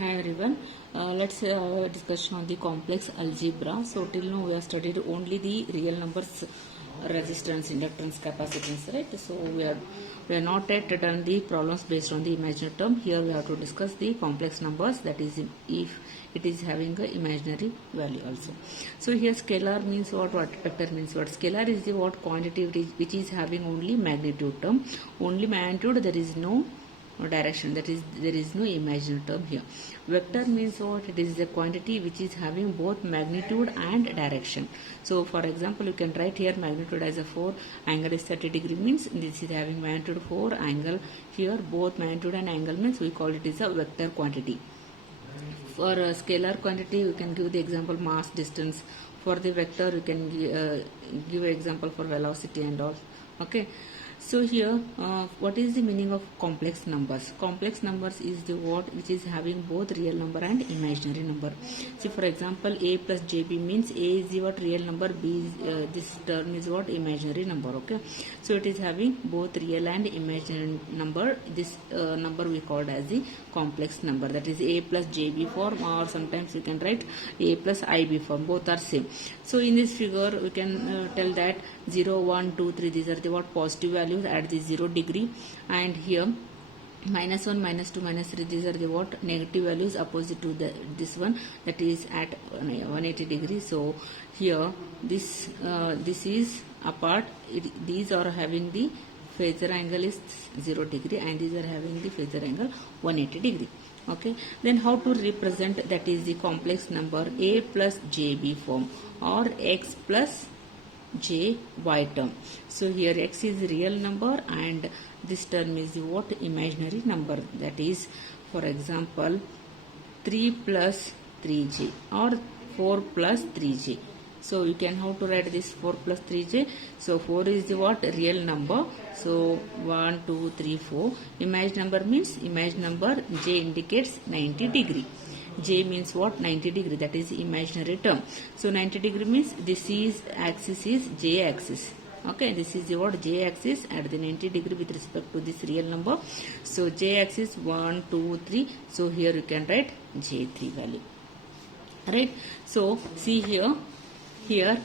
Hi everyone. Let's discuss on the complex algebra. So till now we have studied only the real numbers, resistance, inductance, capacitance, right? So we are not yet done the problems based on the imaginary term. Here we have to discuss the complex numbers, that is if it is having a imaginary value also. So here scalar means what vector means what. Scalar is the what quantity which is having only magnitude term. Only magnitude, there is no direction, that is there is no imaginary term here. Vector means what? It is a quantity which is having both magnitude and direction. So for example, you can write here magnitude as a 4, angle is 30 degree, means this is having magnitude 4, angle here both magnitude and angle, means we call it is a vector quantity. For a scalar quantity, you can give the example mass, distance. For the vector, you can give example for velocity and all. Okay. So here, what is the meaning of complex numbers? Complex numbers is the word which is having both real number and imaginary number. See, for example, a plus jb means a is the what real number, b is, this term is what imaginary number. Okay, so it is having both real and imaginary number. This number we called as the complex number, that is a plus jb form, or sometimes you can write a plus ib form. Both are same. So in this figure, we can tell that 0, 1, 2, 3, these are the what positive values at the 0 degree, and here minus 1, minus 2, minus 3, these are the what negative values opposite to this one, that is at 180 degrees. So here this is apart, these are having the phasor angle is 0 degree, and these are having the phasor angle 180 degree. Okay, then how to represent, that is the complex number a plus jb form, or x plus j y term. So here x is real number and this term is what imaginary number, that is for example 3 plus 3j or 4 plus 3j. So you can how to write this 4 plus 3j. So 4 is the what real number. So 1, 2, 3, 4. Imaginary number means imaginary number, j indicates 90 degree. J means what? 90 degree, that is imaginary term. So 90 degree means this is axis is j axis. Okay, this is your j axis at the 90 degree with respect to this real number. So j axis 1, 2, 3. So here you can write j3 value. Right. So see here. Here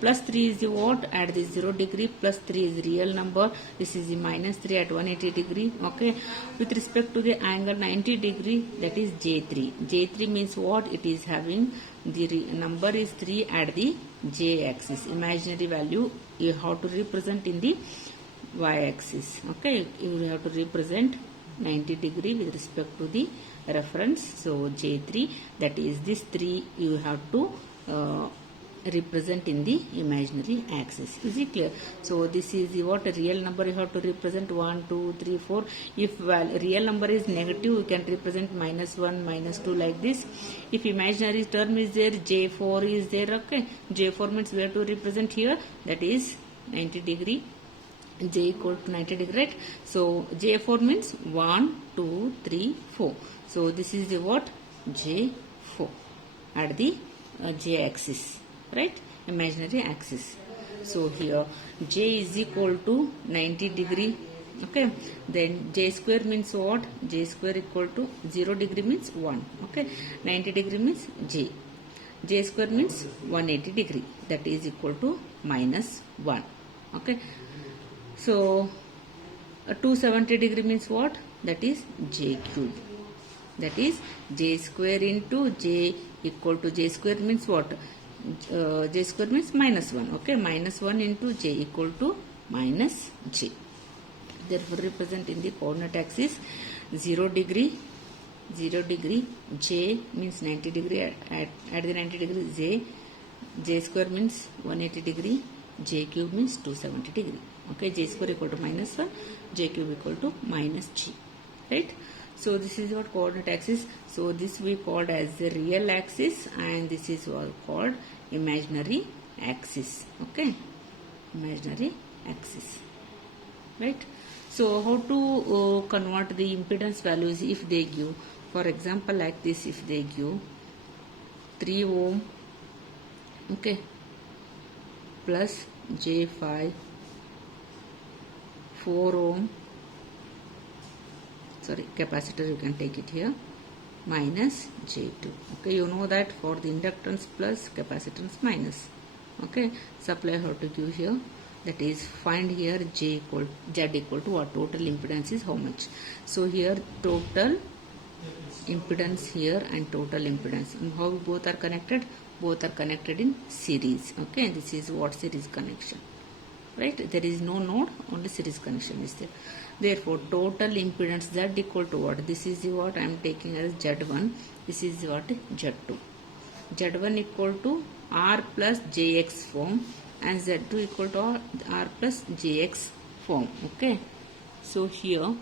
plus 3 is the what at the 0 degree, plus 3 is real number, this is the minus 3 at 180 degree. Okay, with respect to the angle 90 degree, that is j3. J3 means what? It is having the number is 3 at the j axis. Imaginary value you have to represent in the y axis. Okay, you have to represent 90 degree with respect to the reference. So j3, that is this 3 you have to represent in the imaginary axis. Is it clear? So this is the what real number you have to represent 1, 2, 3, 4. If real number is negative, you can represent minus 1, minus 2 like this. If imaginary term is there, j4 is there. Okay, j4 means we have to represent here, that is 90 degree. J equal to 90 degree, right? So j4 means 1, 2, 3, 4. So this is the what j4 at the j axis, right? Imaginary axis. So here j is equal to 90 degree. Okay, then j square means what? J square equal to 0 degree means 1. Okay, 90 degree means j square means 180 degree, that is equal to minus 1. Okay, so 270 degree means what? That is j cube, that is j square into j equal to j square means what? J square means minus 1. Okay, minus 1 into j equal to minus j. Therefore represent in the coordinate axis 0 degree, j means 90 degree at the 90 degree, j square means 180 degree, j cube means 270 degree. Okay, j square equal to minus 1, j cube equal to minus g. Right. So this is what coordinate axis. So this we called as the real axis, and this is what called imaginary axis. Okay, imaginary axis. Right. So how to convert the impedance values if they give, for example like this, if they give 3 ohm, okay, plus j5, 4 ohm, sorry, capacitor you can take it here, minus J2. Okay, you know that for the inductance plus, capacitance minus. Okay, supply how to give here, that is find here Z equal to what? Total impedance is how much? So here total impedance here and total impedance, and how both are connected? Both are connected in series. Okay, this is what series connection, right? There is no node, only series connection is there. Therefore total impedance Z equal to what? This is what I am taking as Z1, this is what? Z2. Z1 equal to R plus Jx form and Z2 equal to R plus Jx form. Okay, so here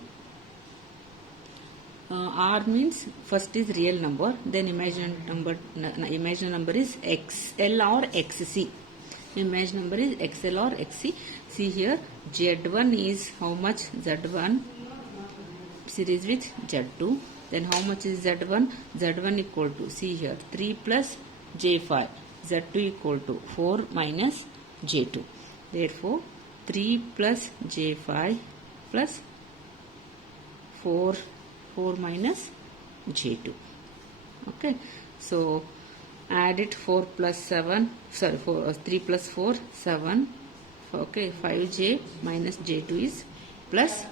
R means first is real number, then imaginary number is XL or XC. Imaginary number is XL or XC. See here Z1 is how much? Z1 series with Z2. Then how much is Z1? Z1 equal to, see here, 3 plus J5. Z2 equal to 4 minus J2. Therefore 3 plus J5 plus 4 minus J2. Okay, so add it, 4 plus 7, sorry, 3 plus 4, 7. Okay, 5J minus J2 is plus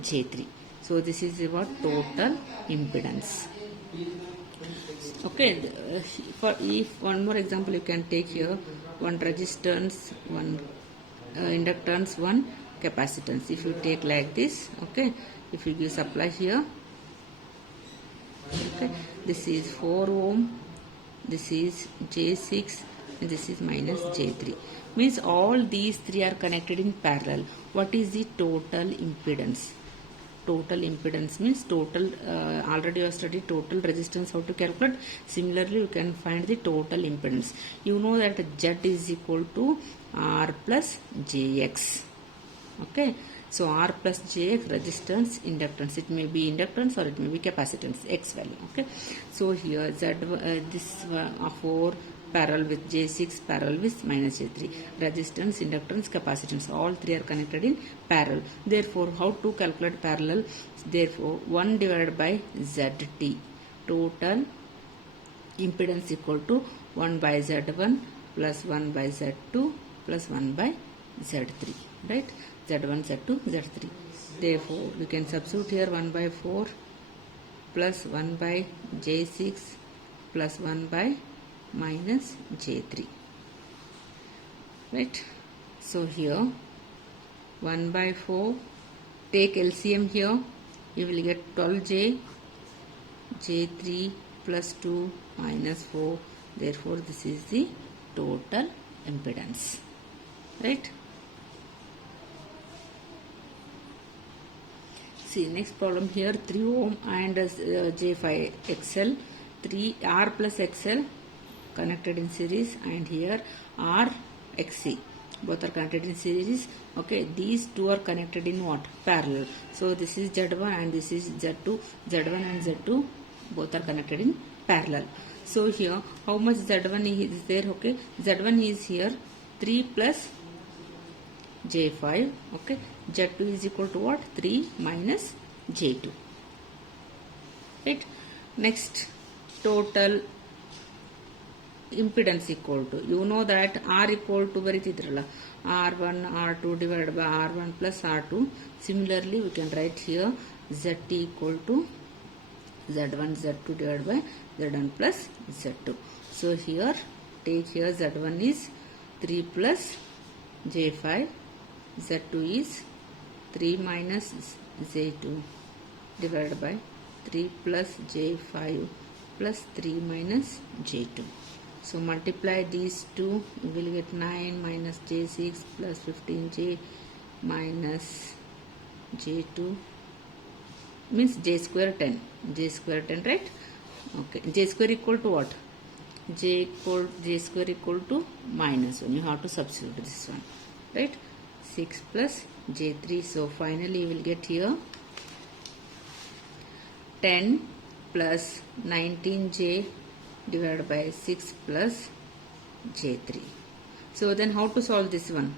J3. So this is what? Total impedance. Okay, for if one more example you can take here, one resistance, one inductance, one capacitance. If you take like this, okay, if you give supply here, okay, this is 4 ohm, this is J6, and this is minus J3. Means all these three are connected in parallel. What is the total impedance? Total impedance means total, already you have studied total resistance, how to calculate. Similarly you can find the total impedance. You know that Z is equal to R plus Jx. Okay, so R plus Jx, resistance, inductance. It may be inductance or it may be capacitance, X value. Okay, so here Z, this 4 parallel with J6 parallel with minus J3. Resistance, inductance, capacitance, all three are connected in parallel. Therefore, how to calculate parallel? Therefore, 1 divided by ZT. Total impedance equal to 1 by Z1 plus 1 by Z2 plus 1 by Z3. Right? Z1, Z2, Z3. Therefore, we can substitute here 1 by 4 plus 1 by J6 plus 1 by minus J3. Right? So here 1 by 4, take LCM here, you will get 12J, J3 plus 2 minus 4. Therefore, this is the total impedance. Right? See, next problem here, 3 ohm and J5 XL, 3 R plus XL connected in series, and here R XC, both are connected in series. Okay, these two are connected in what? Parallel. So this is Z1 and this is Z2. Z1 and Z2 both are connected in parallel. So here how much Z1 is there? Okay, Z1 is here 3 plus J5. Okay, Z2 is equal to what? 3 minus J2. Right? Next, total impedance equal to, you know that R equal to ಬರೀತಿದ್ರಲ್ಲ, R1 R2 divided by R1 plus R2. Similarly we can write here ZT equal to Z1 Z2 divided by Z1 plus Z2. So here take here Z1 is 3 plus J5, Z2 is 3 minus J2 divided by 3 plus J5 plus 3 minus J2. So multiply these two, you will get 9 minus J6 plus 15J minus J2 means J square 10. J square 10, right? Okay. J square equal to what? J square equal to minus 1. You have to substitute this one. Right? 6 plus J3. So finally you will get here 10 plus 19J divided by 6 plus J3. So then how to solve this one?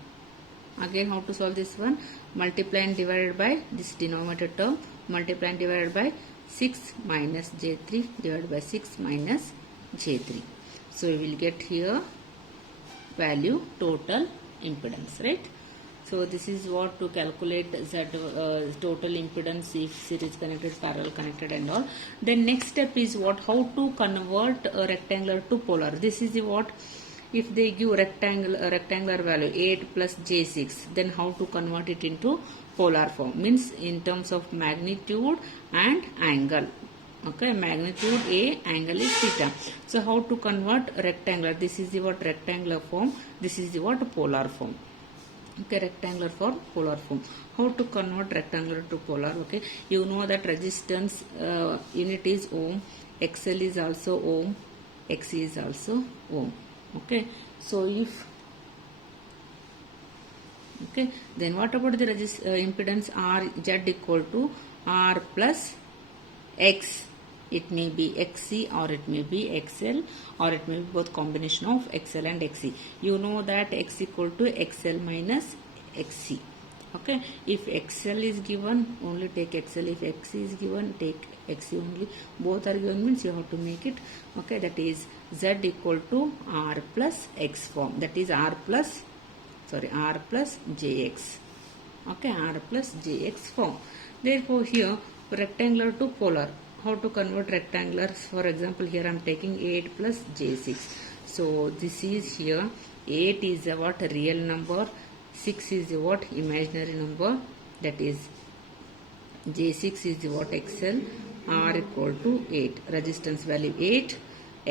Again how to solve this one? Multiply and divided by this denominator term, multiply and divided by 6 minus J3 divided by 6 minus J3. So we will get here value total impedance, right? So this is what to calculate Z total impedance if series connected, parallel connected and all. Then next step is what, how to convert a rectangular to polar. This is the what, if they give rectangular value 8 plus J6, then how to convert it into polar form, means in terms of magnitude and angle. Okay, magnitude A, angle is theta. So how to convert rectangular? This is the what, rectangular form. This is the what, polar form. Okay, rectangular for polar form. How to convert rectangular to polar? Okay, you know that resistance unit is ohm, XL is also ohm, XC is also ohm. Okay, so if okay, then what about the impedance R? Z equal to R plus X. It may be XC or it may be XL or it may be both combination of XL and XC. You know that X equal to XL minus XC. Okay, if XL is given, only take XL. If XC is given, take XC only. Both are given means you have to make it. Okay, that is Z equal to R plus X form. That is R plus JX. Okay, R plus JX form. Therefore, here rectangular to polar. How to convert rectangular? For example, here I am taking 8 plus J6. So this is here 8 is a what, real number, 6 is a what, imaginary number, that is J6 is the what, XL, R equal to 8, resistance value 8,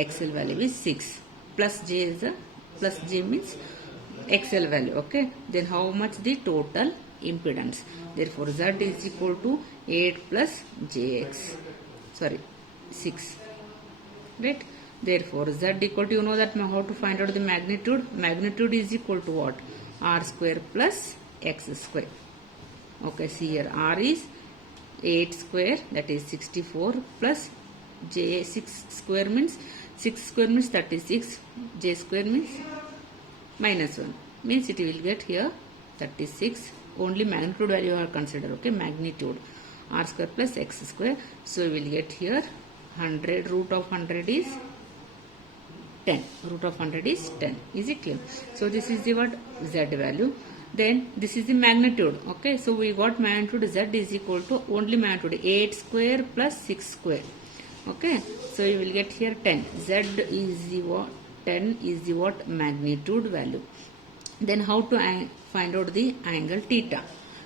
XL value is 6, plus J is a, plus J means XL value. Okay, then how much the total impedance? Therefore Z is equal to 8 plus JX. 6, right? Therefore Z equal to, you know that how to find out the magnitude. Magnitude is equal to what, R square plus X square. Okay, see here R is 8 square, that is 64, plus J6 square means 6 square means 36, J square means minus 1, means it will get here 36. Only magnitude value are considered. Okay, magnitude R square plus X square. So we will get here 100, root of 100 is 10. Root of 100 is 10. Is it clear? So this is the what, Z value. Then this is the magnitude. Okay, so we got magnitude Z is equal to only magnitude 8 square plus 6 square. Okay, so you will get here 10. Z is the what, 10 is the what, magnitude value. Then how to find out the angle theta?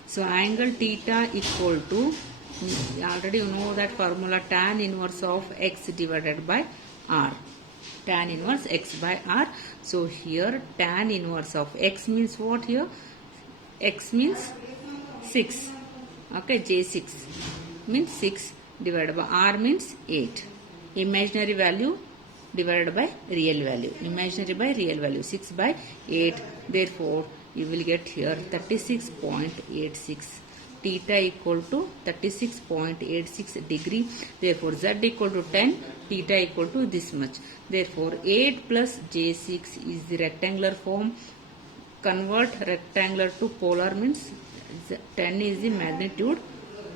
So angle theta equal to, already you know that formula, tan inverse of X divided by R. Tan inverse X by R. So here tan inverse of X means what here? X means 6. Okay, J6 means 6 divided by R means 8. Imaginary value divided by real value. Imaginary by real value, 6 by 8. Therefore, you will get here 36.86. Theta equal to 36.86 degree. Therefore, Z equal to 10, theta equal to this much. Therefore, 8 plus J6 is the rectangular form. Convert rectangular to polar means 10 is the magnitude.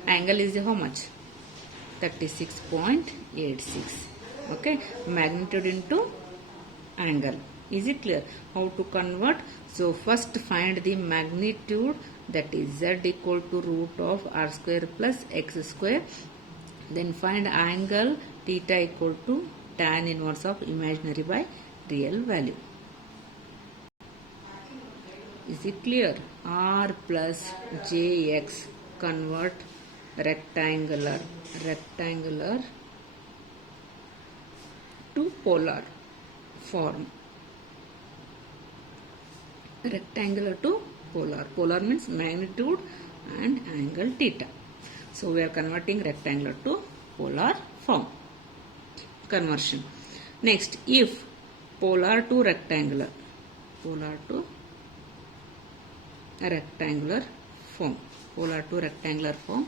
Angle is the how much? 36.86. Okay, magnitude into angle. Is it clear? How to convert? So first find the magnitude, that is Z equal to root of R square plus X square. Then find angle theta equal to tan inverse of imaginary by real value. Is it clear? R plus JX, convert rectangular to polar form. Rectangular to polar. Polar means magnitude and angle theta. So we are converting rectangular to polar form. Conversion. Next, if polar to rectangular form. Polar to rectangular form.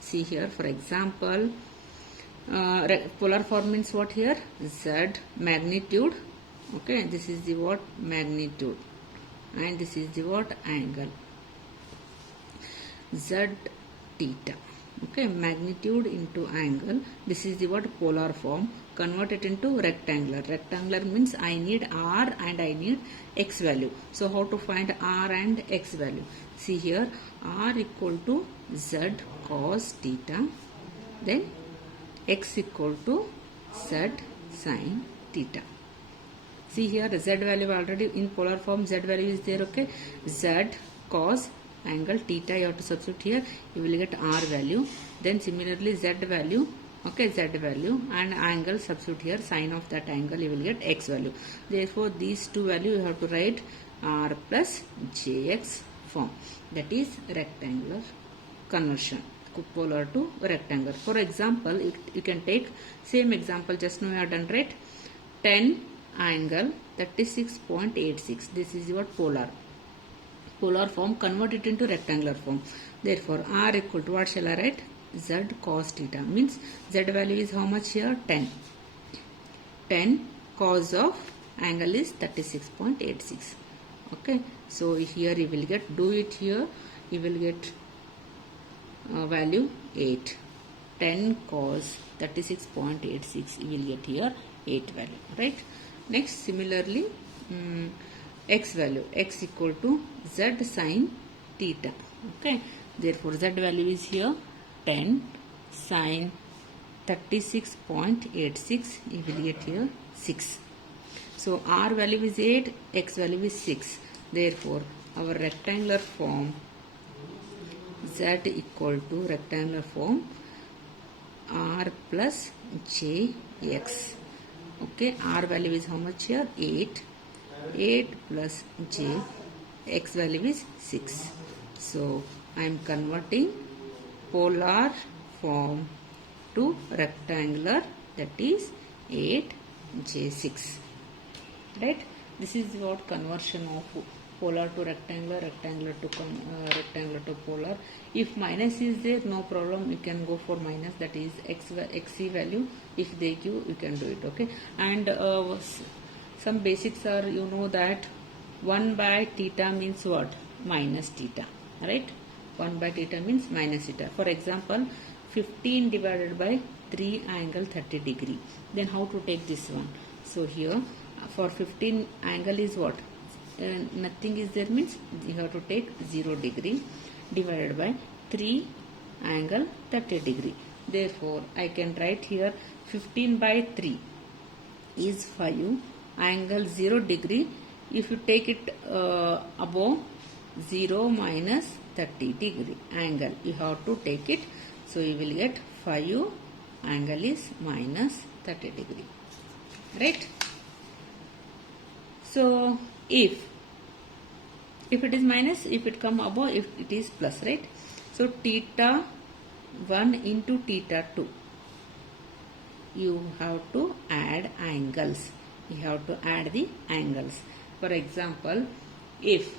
See here, for example, polar form means what here? Z magnitude. Okay, this is the what? Magnitude. And this is the what? Angle. Z theta. Okay, magnitude into angle. This is the what polar form. Convert it into rectangular. Rectangular means I need r and I need x value. So how to find r and x value? See here, r equal to z cos theta, then x equal to z sin theta. See here, the z value already in polar form, z value is there. Okay, z cos angle theta you have to substitute here, you will get r value. Then similarly z value, okay, z value and angle substitute here, sine of that angle you will get x value. Therefore these two value you have to write r plus jx form. That is rectangular conversion, polar to rectangular. For example, you can take same example just now we have done, right? 10 angle 36.86. This is your polar form. Convert it into rectangular form. Therefore r equal to what shall I write? Z cos theta, means z value is how much here? 10. 10 cos of angle is 36.86. Okay, so here you will get, do it here, you will get value 8. 10 cos 36.86, you will get here 8 value, right? Next, similarly x value, x equal to z sin theta. Okay, therefore z value is here 10 sin 36.86, you will get here 6. So r value is 8, x value is 6. Therefore our rectangular form z equal to rectangular form r plus jx. Okay, r value is how much here? 8. 8 plus j, x value is 6. So I am converting polar form to rectangular, that is 8j6. Right? This is what conversion of polar to rectangular, rectangular to polar. If minus is there, no problem, you can go for minus, that is xc value. If they give, you can do it. Okay, and some basics are, you know that 1 by theta means what? Minus theta, right? 1 by theta means minus theta. For example, 15 divided by 3 angle 30 degree. Then how to take this one? So here for 15 angle is what? Nothing is there, means you have to take 0 degree divided by 3 angle 30 degree. Therefore I can write here 15 by 3 is 5 angle 0 degree. If you take it above 0 minus 30 degree angle, you have to take it. So you will get 5 angle is minus 30 degree, right? So if it is minus, if it come above, if it is plus, right? So theta 1 into theta 2, you have to add angles. You have to add the angles. For example, if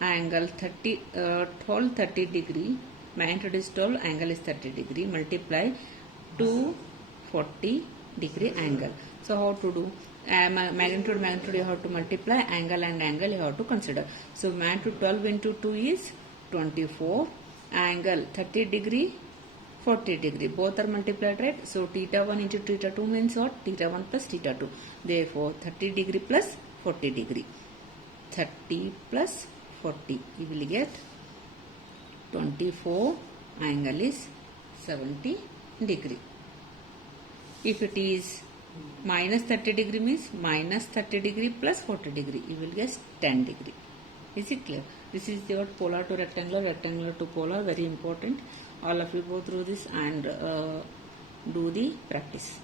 angle 12 30 degree, magnitude is 12, angle is 30 degree, multiply 240 degree angle. So how to do? Magnitude you have to multiply, angle and angle you have to consider. So magnitude 12 into 2 is 24, angle 30 degree 40 degree, both are multiplied, right? So theta 1 into theta 2 means what? Theta 1 plus theta 2. Therefore 30 degree plus 40 degree, 30 plus 40, you will get 24, angle is 70 degree. If it is minus 30 degree means minus 30 degree plus 40 degree, you will get 10 degree. Is it clear? This is your polar to rectangular, rectangular to polar, very important. All of you go through this and do the practice.